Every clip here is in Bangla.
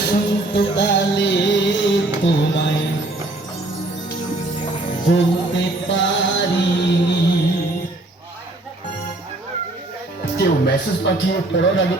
বসন্তকালে তোমায় বলতে পারিনি। কেউ মেসেজ পাঠিয়ে পড়ার আগে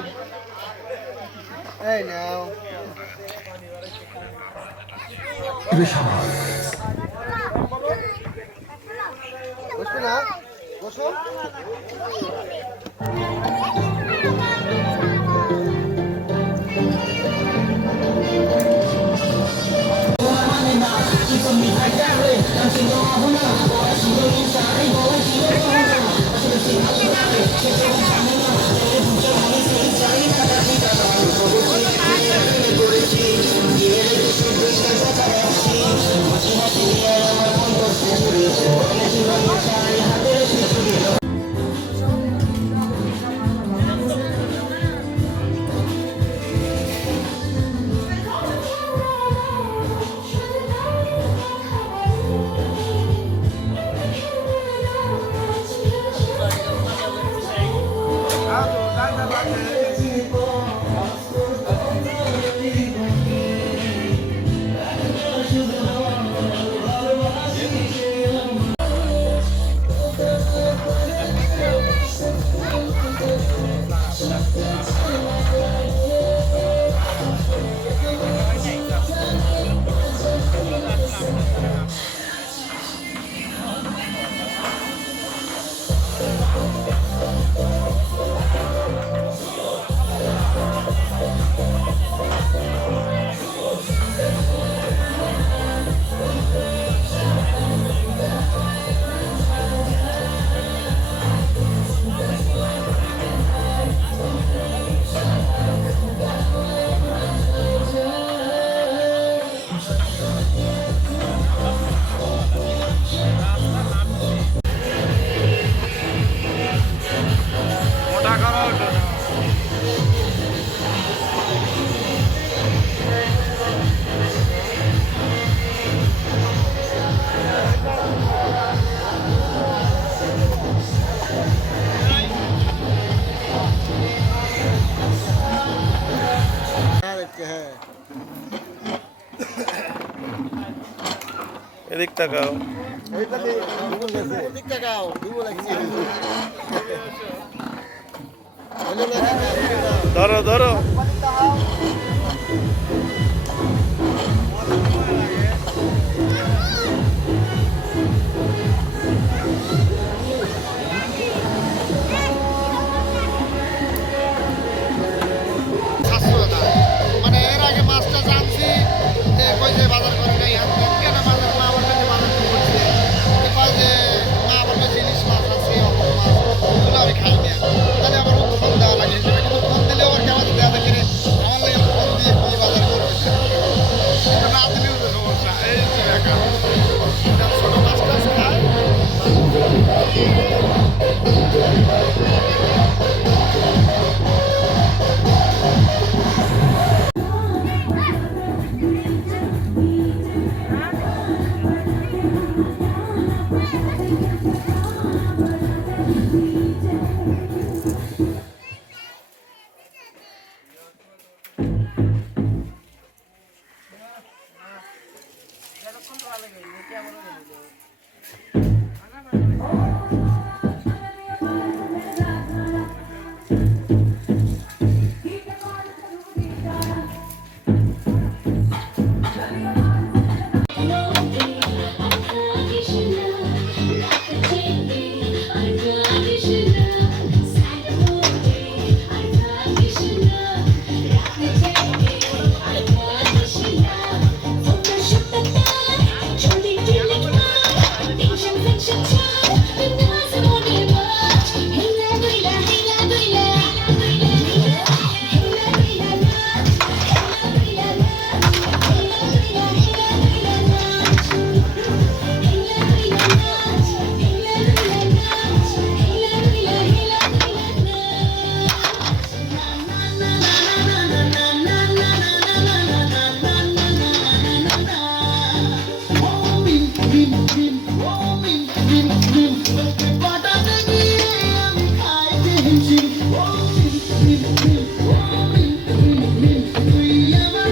এদিক তাকাও, ধরো ধরো। মানে এর আগে মাছটা জানছি যে কই যে বাজার করে নাই কেন বাজার মা আমার কাছে বাজার করছে কয় যে মা আমার কাছে ইলিশ মাছ আছে অমুক মাছ ওগুলো আমি খাই না তাহলে আমার ফোন দেওয়া লাগে হিসেবে কিন্তু ফোন দিলেও আর কেমন দেওয়া দেখে আমার লাগে ফোন দিয়ে কি বাজার করবে না দিলেও তো সমস্যা এই হচ্ছে ব্যাপার ছোট মাছ টাছ খায় তুই আমার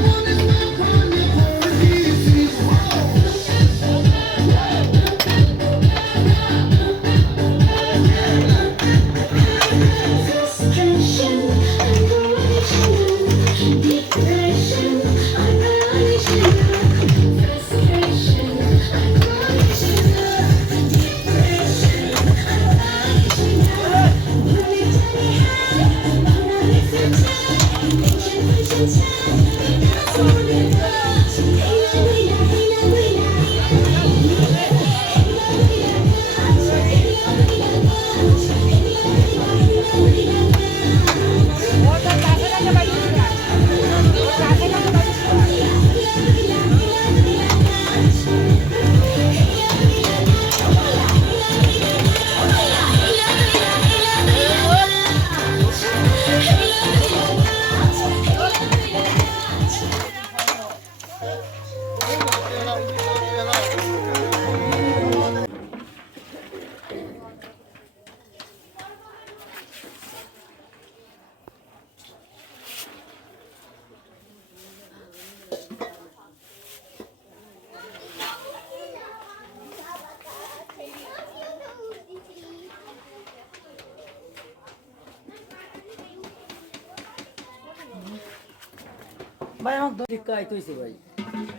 ভাই আমার দুই কাইতে হইছে ভাই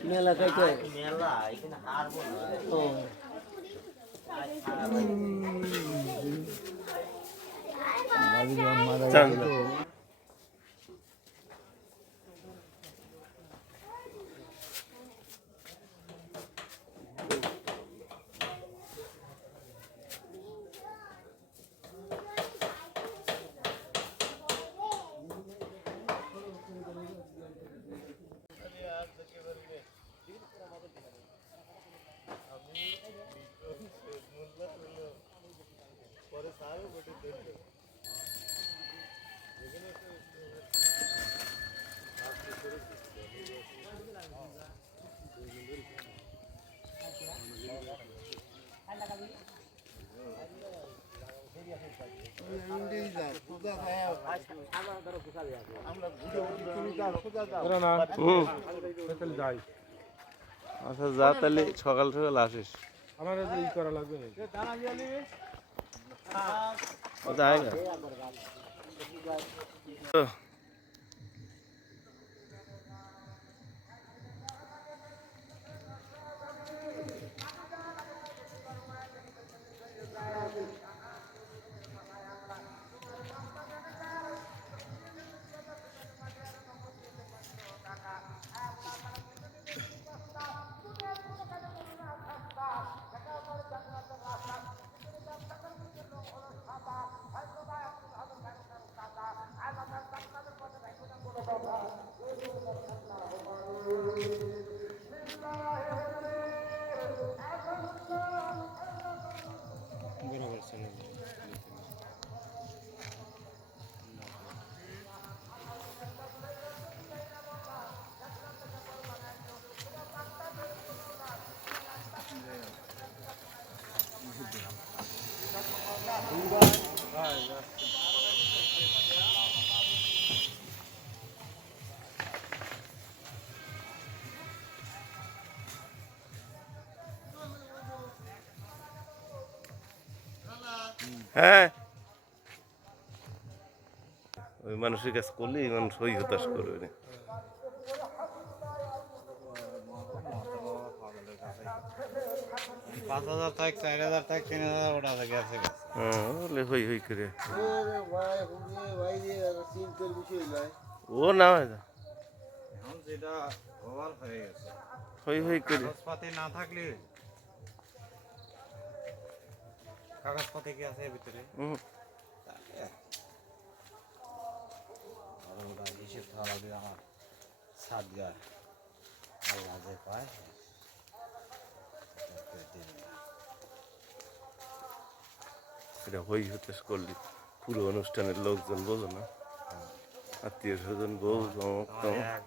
মেলা কাইতে মেলা এখানে হারবো না ও চান আচ্ছা যা তাহলে সকাল সকাল আসিস আমার ই করা লাগবে না ও যায়গা হ্যাঁ ওই মানুষের কাছে করলে এই মানুষ ওই হতাশ করবে না 5,000 থাক 4,000 থাক 3,000 ওটা থেকে আছে হ্যাঁ বলে হই হই করে ও না হয় না এখন যেটা ওভার হয়ে গেছে হই হই করে কাগজপাতি না থাকলে কাগজপাতি কি আছে এর ভিতরে আর ওটা হিসেব করা লাগবে আমার 7 গায় আল্লাহ যে পায় এটা হই হতাশ করলি পুরো অনুষ্ঠানের লোকজন বোঝো না আত্মীয় স্বজন বউ জমক তমক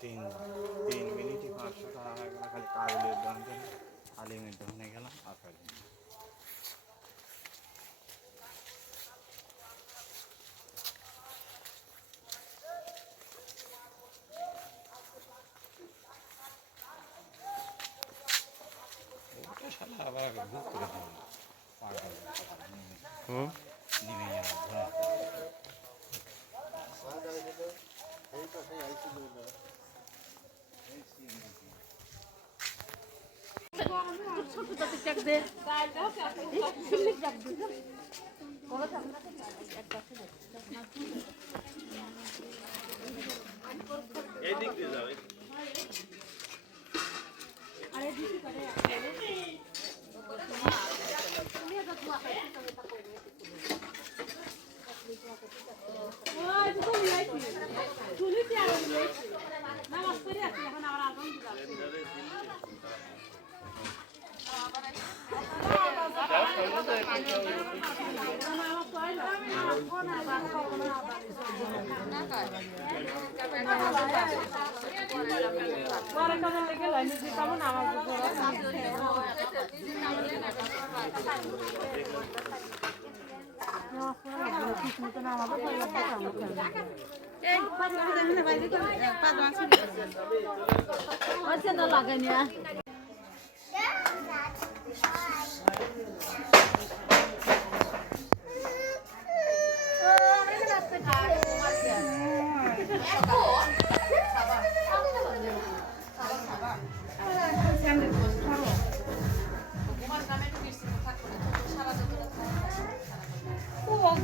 3 মিনিটই 500 টাকা খালি কাগজের দাম দেন আলিমের দোকানে গেলাম আর পাইলাম আবার বুক করে দিলাম নিমে যাওয়া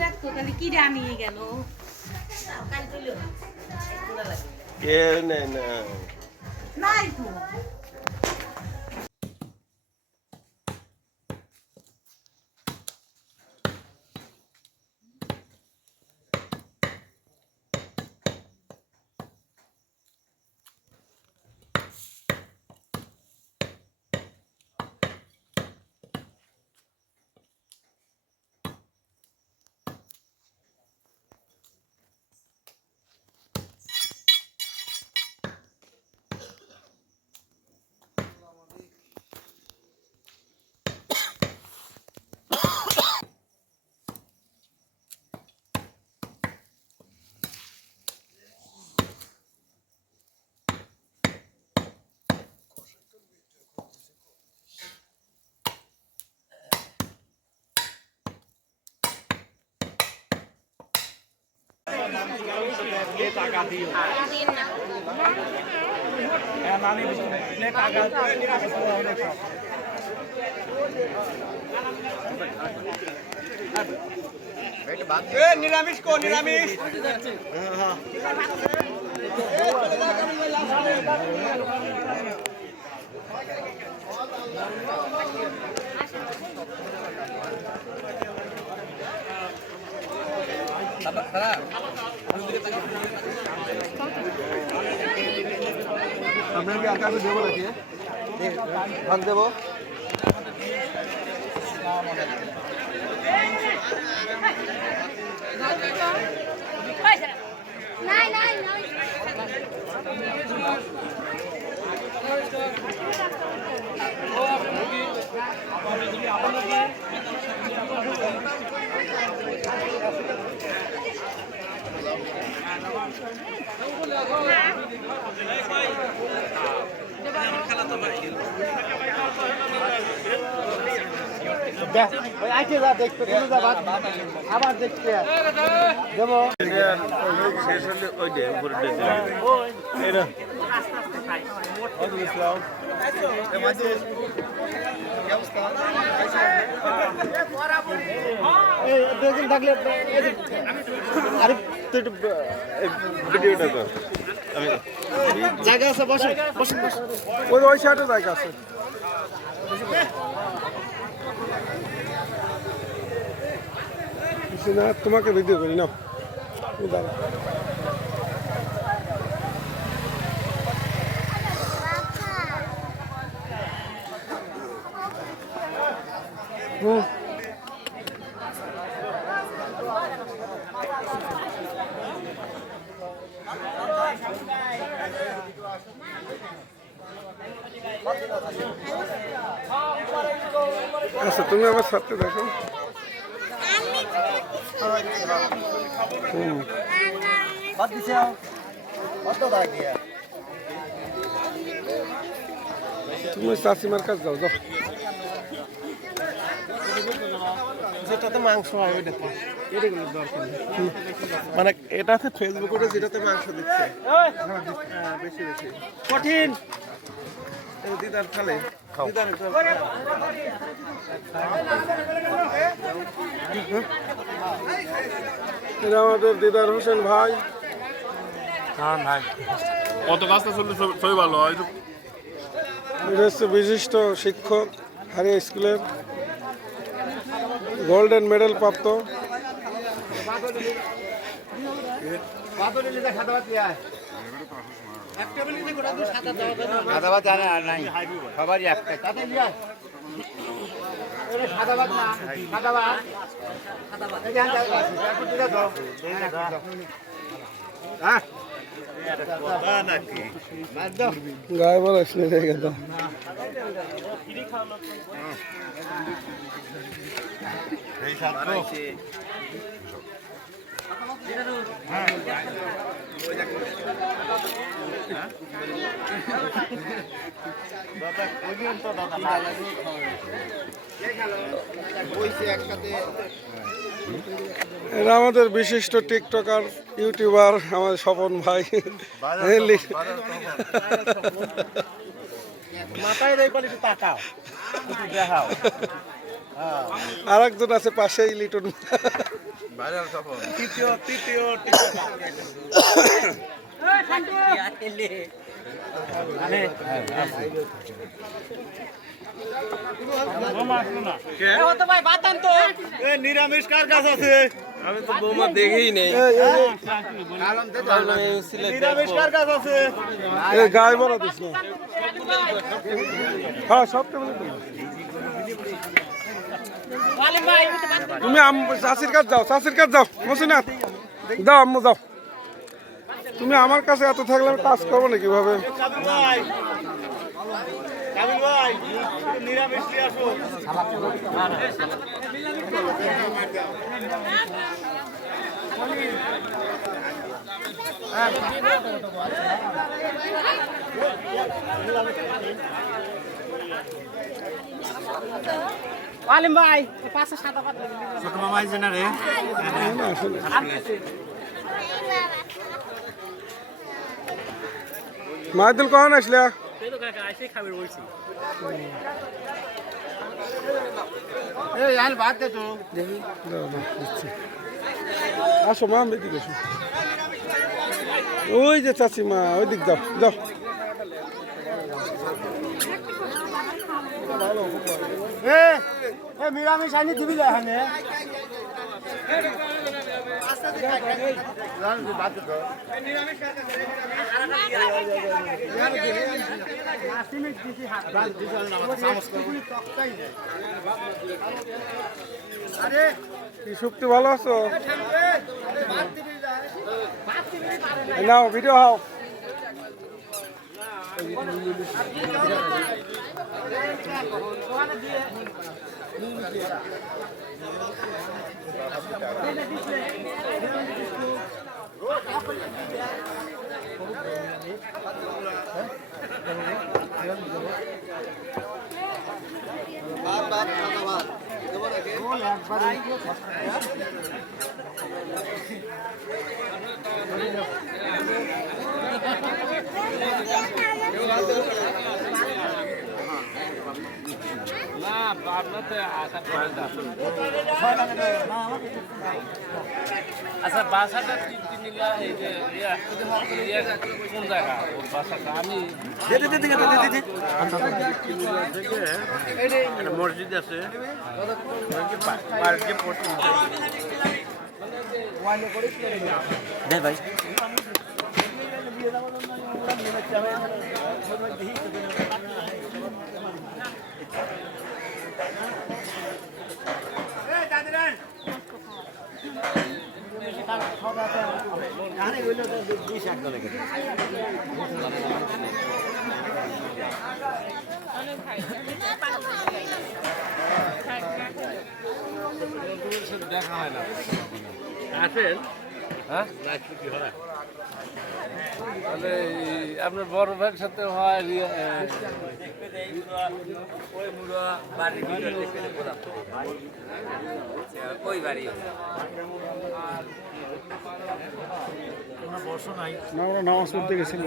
দেখতো তাহলে কি জানিয়ে গেল কে নেই না নাই তো নিরামিষ কো নিরামিষ আপনাকে আকাশে দেবো নাকি ভাগ দেবো নাই নাই নাই আবার দেখতে দেবো শেষ হলে ওই ডে উপরে এটা থাকলে আরে ভিডিওটা কর জায়গা আছে বসে বসে ওই সাইডে জায়গা আছে না তোমাকে ভিডিও করি না আচ্ছা তুমি আমার সাথে দেখো বাদ দিছে কত দাগিয়া তুমি চাষিমার কাছে যাও যাও যেটাতে মাংস হয় ওইটাতে এগুলো দরকার মানে এটাতে ফেসবুক ওটা যেটাতে মাংস দিচ্ছে বেশি বেশি কঠিন দিদার খালে এটা আমাদের দিদার হোসেন ভাই কত কাজটা চললে সবই ভালো হয় এটা হচ্ছে বিশিষ্ট শিক্ষক হারিয়া স্কুলের গোল্ডেন মেডেল প্রাপ্ত সবারই একটা সাদাবাদ না সাদাবাদ গায়ে বলা শুনে গেছে এরা আমাদের বিশিষ্ট টিকটকার ইউটিউবার আমাদের স্বপন ভাই মাথায় দেয় বলে একটু তাকাও একটু দেখাও আর একজন আছে পাশেই লিটন তৃতীয় নিরামিষ কার কাছ আছে? আমি তো বৌমা দেখেই নেই নিরামিষ কার কাছ আছে? গায়ে বড় দিস না হ্যাঁ সব টেবিলে দিন। তুমি চাষির কাজ যাও মসিনাথ যাও আম্মু যাও। তুমি আমার কাছে এত থাকলে আমি কাজ করবো না কিভাবে? কাবিল ভাই নিরামিষ নিয়ে আসো। আলিম ভাই পাঁচশো সাদা পাতা ছোট মামা আইছে না রে? মাহিদুল কখন আসলে? আসো মা আমি এদিকে আসো। ওই যে চাচি মা ওই দিক যাও যাও। নিরামিষ আনি দিবি এখানে। কি শুক্তি ভালো আছো? নাও ভিডিও হাও। আচ্ছা বাসাটা এই যে কোন জায়গা ওর বাসাটা আমি মসজিদ আছে ভাই দেখা হয় না আসেন হ্যাঁ তাহলে আপনার বড় ভাইয়ের সাথে হয় ওই বাড়ি না ওরা নামাজ পড়তে গেছিল।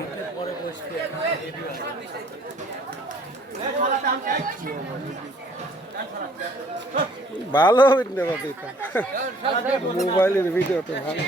ভালো মোবাইলের ভিডিওটা ভালো।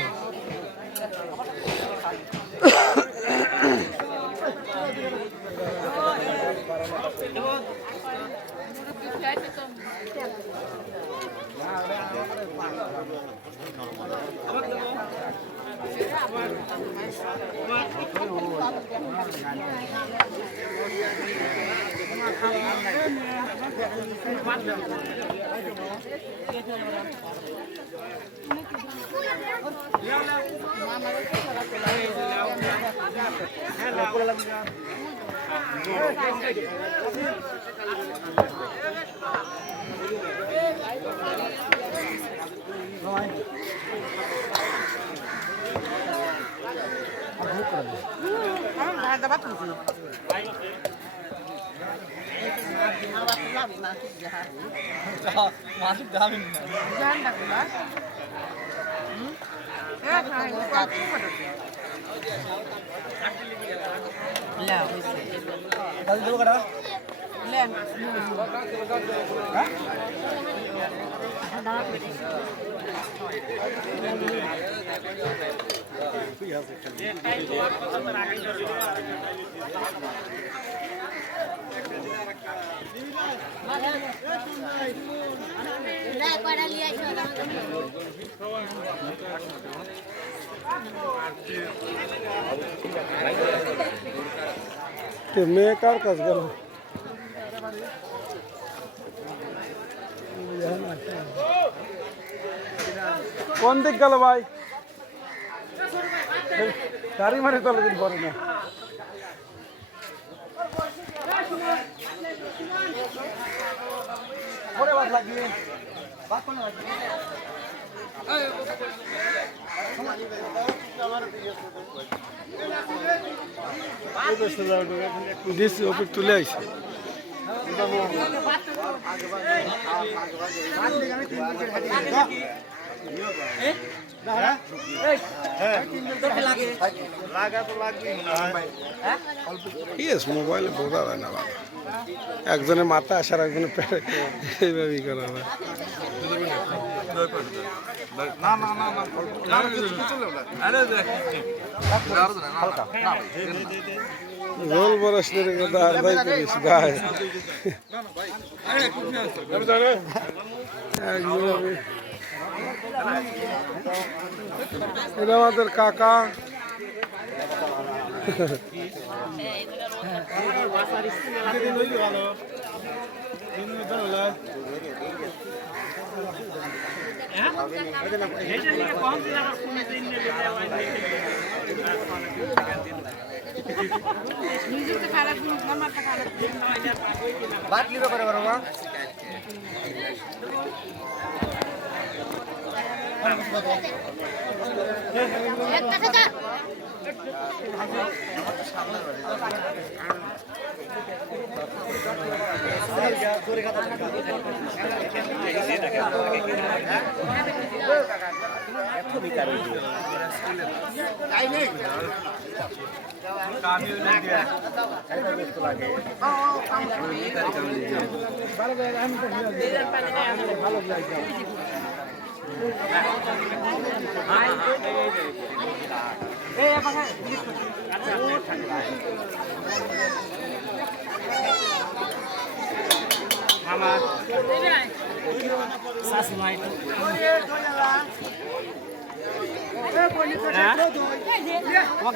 কয়টা নিয়ে আসো মেয়ে কার কাজ গেল কোন দিক গেল ভাই গাড়ি মারি চলে দিন পরে না ডিসি অফিস তুলে আইছে মোবাইলে বোঝা যায় না বাবা একজনের মাথা আসার একজনের পেটে এইভাবেই করা হয় রোল বরস গায়ে এটা আমাদের কাকা বাটলিরও করে পারো না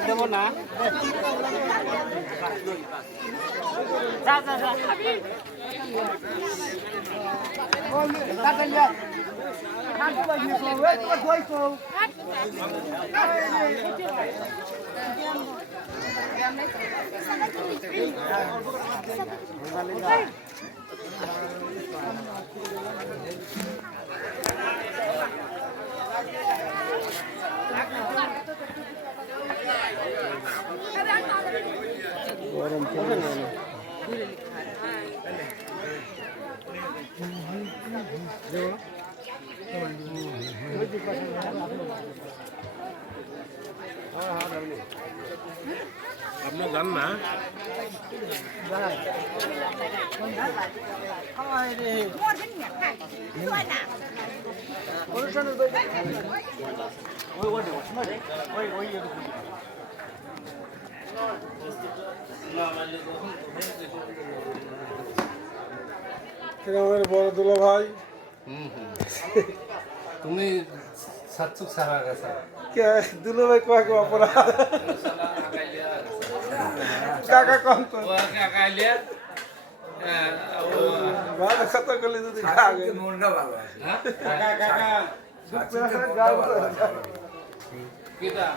দেবো না গরম পড়ে না আপনি জান না আমার বড় দুলা ভাই তুমি সাতচুক সারা গেছে কে দুলা ভাই কাকে অপরাধ কাকা কম তো ভালো কথা করলে যদি খাগে মনটা ভালো আছে কাকা কাকা কিটা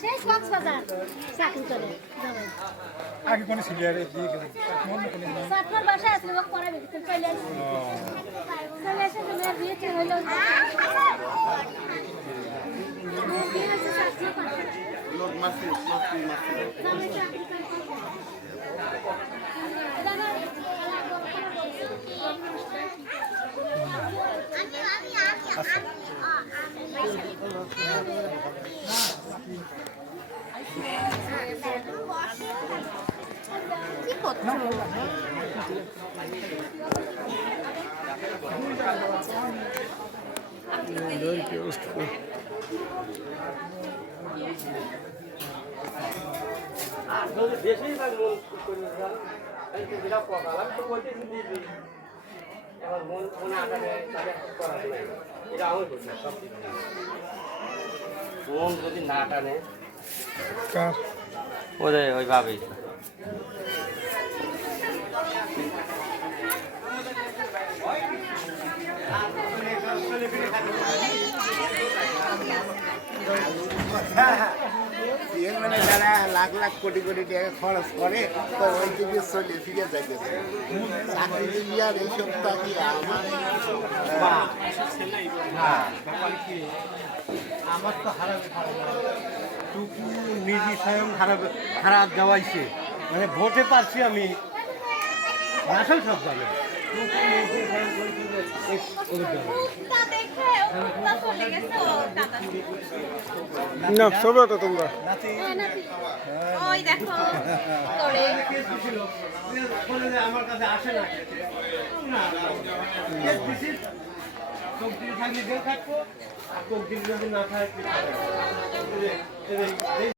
শেষ কক্সবাজার চাকরি করে জামাই। আগে কোনো সিলিয়ারে দিয়ে গেছে মনে কোনো সাতটার বাসায় আসলে ওকে পড়া বেরিয়েছে চলে আসি চলে এসে মেয়ের বিয়ে ঠিক হইলো মেয়ের বিয়ে হয়েছে চাকরি করে জামাই চাকরি করে কি করছো বেশিরভাগ মন করে যেটা পকালাম তো বলতে দিদি এবার মনে আটানে তাহলে করা যায় এটা আমি বলছি সব মন যদি না টানে ওইভাবেই মানে যারা লাখ লাখ কোটি কোটি টাকা খরচ করে তো ওই দিকে চলে ফিরে যাবে চাকরি আর এইসব কি আমার আমার তো টুকু নিজে স্বয়ং খারাপ দেওয়াইছে মানে ভোটে পারছি আমি আসল সব জানে মুখটা দেখে মুখটা চলে গেছে না সবে তো তোমরা ওই দেখো করে আমার কাছে আসে না থাকলে থাকবো আর যদি না থাকে